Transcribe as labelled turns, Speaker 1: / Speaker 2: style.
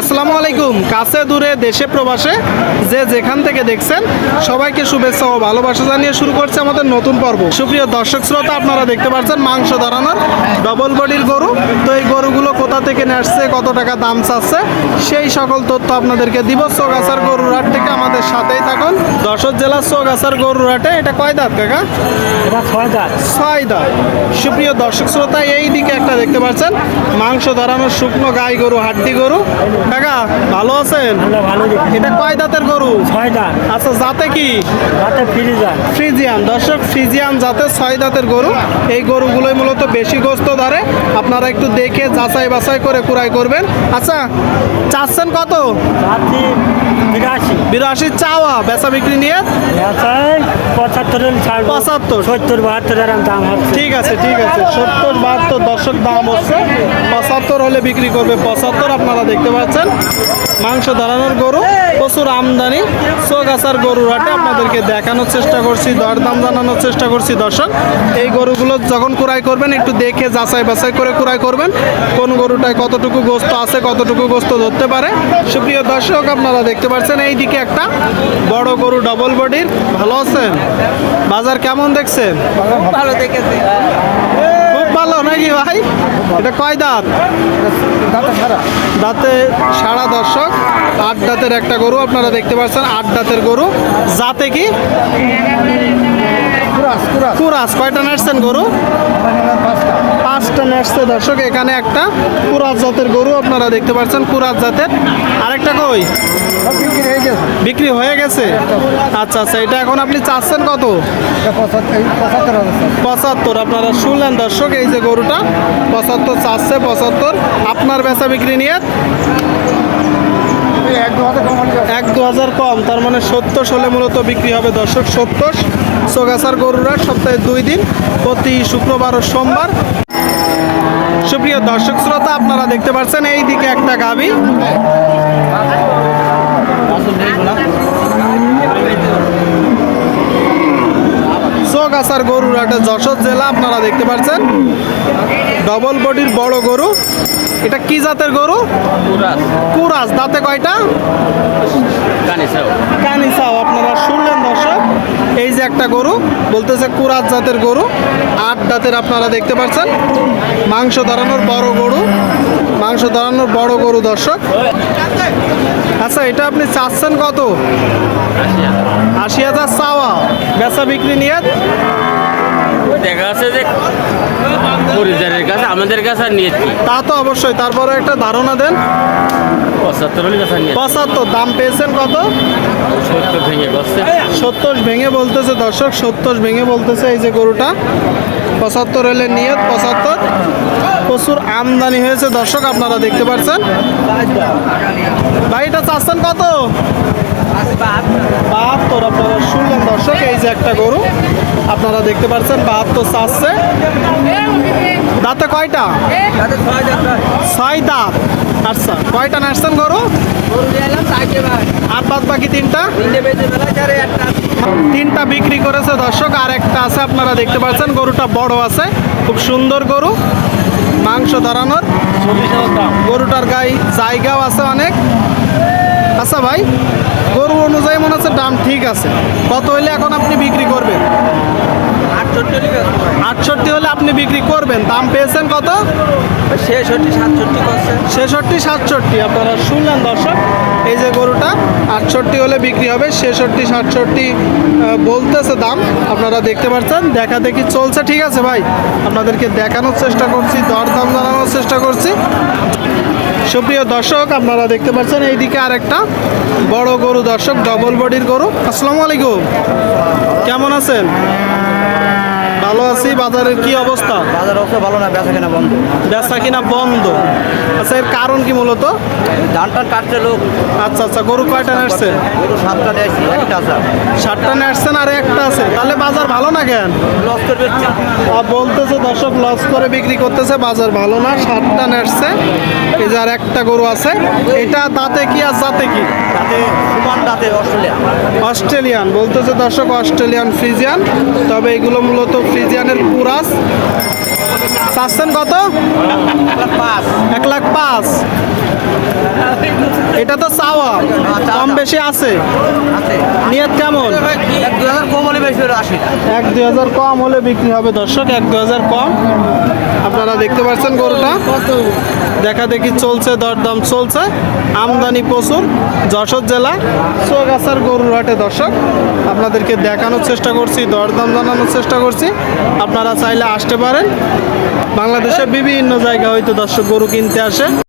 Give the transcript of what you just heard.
Speaker 1: আসসালামু আলাইকুম। কাছে দূরে দেশে প্রবাসে যে যেখান থেকে দেখছেন সবাইকে শুভেচ্ছা ও ভালোবাসা জানিয়ে শুরু করছে আমাদের নতুন পর্ব। সুপ্রিয় দর্শক শ্রোতা আপনারা দেখতে পাচ্ছেন মাংস ধরানোর ডবল বডির গরু। তো এই গরুগুলো কোথা থেকে আসছে কত টাকা দাম চাচ্ছে সেই সকল তথ্য আপনাদেরকে দিব চৌগাছার গরুর হাট থেকে আমাদের সাথেই থাকুন। দর্শক জেলার চৌগাছার গরুর হাটে এটা কয় দাঁত কাকা?
Speaker 2: এটা ছয় দাঁত।
Speaker 1: ছয় দাঁত। সুপ্রিয় দর্শক শ্রোতা এই দিকে একটা দেখতে পাচ্ছেন মাংস ধরানোর শুকনো গাই গরু হাড্ডি গরু। কাকা ভালো আছেন? এটা কয় দাঁতের গরু?
Speaker 2: ছয় দাঁত।
Speaker 1: আচ্ছা যাতে কি?
Speaker 2: রাতে ফিরে যান
Speaker 1: ফ্রিজিয়ান। দর্শক ফ্রিজিয়ান জাতের ছয় দাঁতের গরু। এই গরুগুলোই মূলত বেশি গোস্ত ধরে। আপনারা একটু দেখে যাচাই বাছাই করে কুড়াই করবেন। আচ্ছা চাচ্ছেন কত?
Speaker 2: বিরাশি।
Speaker 1: চাওয়া। বেচা বিক্রি নিয়ে?
Speaker 2: পঁচাত্তর ছাড়বো।
Speaker 1: পঁচাত্তর।
Speaker 2: সত্তর বাহাত্তর এরকম দাম হচ্ছে।
Speaker 1: ঠিক আছে ঠিক আছে। সত্তর বাহাত্তর দর্শক দাম হচ্ছে। পঁচাত্তর হলে বিক্রি করবে পঁচাত্তর আপনারা দেখতে পাচ্ছেন। মাংস দাঁড়ানোর গরু, প্রচুর আমদানি চোগাছার গরুর হাটে আপনাদেরকে দেখানোর চেষ্টা করছি, দরদাম জানানোর চেষ্টা করছি। দর্শক, এই গরুগুলো যখন কুড়াই করবেন, একটু দেখে যাচাই বাছাই করে কুড়াই করবেন, কোন গরুটায় কতটুকু গোস্ত আছে, কতটুকু গোস্ত ধরতে পারে। সুপ্রিয় দর্শক, আপনারা দেখতে পাচ্ছেন এই দিকে একটা বড় গরু ডবল বডির ভালো আছেন? বাজার কেমন দেখছেন?
Speaker 2: ভালো দেখেছে।
Speaker 1: ভালো নাকি ভাই? এটা কয় দাঁত?
Speaker 2: দাঁতে সারা
Speaker 1: দর্শক আট দাঁতের একটা গরু আপনারা দেখতে পাচ্ছেন আট দাঁতের গরু। যাতে কি?
Speaker 2: কুরাস কুরাস।
Speaker 1: কুরাস কয়টা নাচছেন গরু?
Speaker 2: পাঁচটা
Speaker 1: নাচছে দর্শক, এখানে একটা কুরাস জাতের গরু আপনারা দেখতে পাচ্ছেন কুরাস জাতের। আরেকটা কই?
Speaker 2: বিক্রি হয়ে গেছে।
Speaker 1: আচ্ছা আচ্ছা এটা এখন আপনি চাচ্ছেন কত?
Speaker 2: পঁচাত্তর,
Speaker 1: আপনারা শুনলেন দর্শক, এই যে গরুটা, পঁচাত্তর চাচ্ছে, পঁচাত্তর। আপনার বেচা বিক্রি নিয়ে?
Speaker 2: এক দু হাজার
Speaker 1: কম, তার মানে সত্তর হলে মূলত বিক্রি হবে দর্শক, সত্তর। সোগাছার গরুরা সপ্তাহে দুই দিন, প্রতি শুক্রবার ও সোমবার সুপ্রিয় দর্শক শ্রোতা আপনারা দেখতে পাচ্ছেন এই দিকে একটা গাবি চৌগাছার গরুর একটা যশোর জেলা আপনারা দেখতে পাচ্ছেন। ডবল বডির বড় গরু। এটা কি জাতের গরু? কুরাস। দাঁতে কয়টা? কানিসাও। আপনারা শুনলেন দর্শক এই যে একটা গরু বলতেছে কুরাত জাতের গরু আট দাঁতের আপনারা দেখতে পাচ্ছেন। মাংস দাঁড়ানোর বড় গরু মাংস দাঁড়ানোর বড় গরু দর্শক। আচ্ছা এটা আপনি চাচ্ছেন কত? আশি হাজার চাওয়া বেচা বিক্রি নিয়ে?
Speaker 3: দেখা যাচ্ছে যে কাছে আমাদের কাছে নিয়ে
Speaker 1: তা তো অবশ্যই তারপরে একটা ধারণা দেন।
Speaker 3: পঁচাত্তর
Speaker 1: দাম পেয়েছেন কত?
Speaker 3: সত্তর ভেঙে
Speaker 1: সত্তর ভেঙে বলতেছে দর্শক সত্তর ভেঙে বলতেছে এই যে গরুটা। পঁচাত্তর হলে নিয়ত পঁচাত্তর। প্রচুর আমদানি হয়েছে দর্শক আপনারা দেখতে পাচ্ছেন। ভাই এটা চাচ্ছেন কত? বাহাত্তর আপনারা শুনলেন দর্শক এই যে একটা গরু। আপনারা দেখতে পাচ্ছেন বাহাত্তর চাচ্ছে। দাঁতে কয়টা? ছয় দাঁত। আচ্ছা কয়টা নাচছেন গরু? আর বাদ বাকি তিনটা? তিনটা বিক্রি করেছে দর্শক, আর একটা আছে আপনারা দেখতে পাচ্ছেন, গরুটা বড় আছে, খুব সুন্দর গরু, মাংস ধরানোর। গরুটার গায়ে জায়গাও আছে অনেক। আচ্ছা ভাই, গরু অনুযায়ী মনে হচ্ছে দাম ঠিক আছে। কত হইলে এখন আপনি বিক্রি করবেন? আটষট্টি হলে আপনি বিক্রি করবেন। দাম পেয়েছেন কত?
Speaker 2: ছেষট্টি সাতষট্টি
Speaker 1: ছেষট্টি সাতষট্টি। আপনারা শুনলেন দর্শক এই যে গরুটা আটষট্টি হলে বিক্রি হবে ছেষট্টি সাতষট্টি বলতেছে দাম। আপনারা দেখতে পাচ্ছেন দেখা দেখি চলছে ঠিক আছে ভাই? আপনাদেরকে দেখানোর চেষ্টা করছি দরদাম জানানোর চেষ্টা করছি। সুপ্রিয় দর্শক আপনারা দেখতে পাচ্ছেন এইদিকে আরেকটা বড় গরু দর্শক ডবল বডির গরু। আসসালামু আলাইকুম। কেমন আছেন? ভালো আছি বাজারের কি অবস্থা?
Speaker 2: বাজার অবস্থা ভালো না বেচা কেনা বন্ধ।
Speaker 1: বেচা কিনা বন্ধ। আচ্ছা এর কারণ কি মূলত?
Speaker 2: ধান টান কাটছে লোক।
Speaker 1: আচ্ছা আচ্ছা গরু কয়টা নাচছে
Speaker 2: গরু সাতটা দেখছি একটা আছে।
Speaker 1: সাতটা নাচছেন আর একটা আছে? তাহলে বাজার ভালো না কেন?
Speaker 2: লস করে
Speaker 1: বলতেছে দর্শক লস করে বিক্রি করতেছে বাজার ভালো না সাতটা নাচছে এই যে আর একটা গরু আছে এটা দাঁতে কি আর জাতে কি?
Speaker 2: তাতে অস্ট্রেলিয়ান।
Speaker 1: অস্ট্রেলিয়ান বলতেছে দর্শক অস্ট্রেলিয়ান ফ্রিজিয়ান তবে এগুলো মূলত ফ্রিজিয়ানের পুরাস। চাচ্ছেন কত? এক লাখ পাঁচ। এটা তো চাওয়া। কম বেশি আছে। নিয়ত কেমন? এক দুই হাজার কম হলে বিক্রি হবে দর্শক এক দুই হাজার কম। আপনারা দেখতে পাচ্ছেন গরুটা। দেখা দেখি চলছে দরদাম চলছে। আমদানি প্রচুর যশোর জেলা চৌগাছার গরুর হাটে দর্শক। আপনাদেরকে দেখানোর চেষ্টা করছি দরদাম জানানোর চেষ্টা করছি। আপনারা চাইলে আসতে পারেন। বাংলাদেশের বিভিন্ন জায়গা হয়তো দর্শক গরু কিনতে আসে।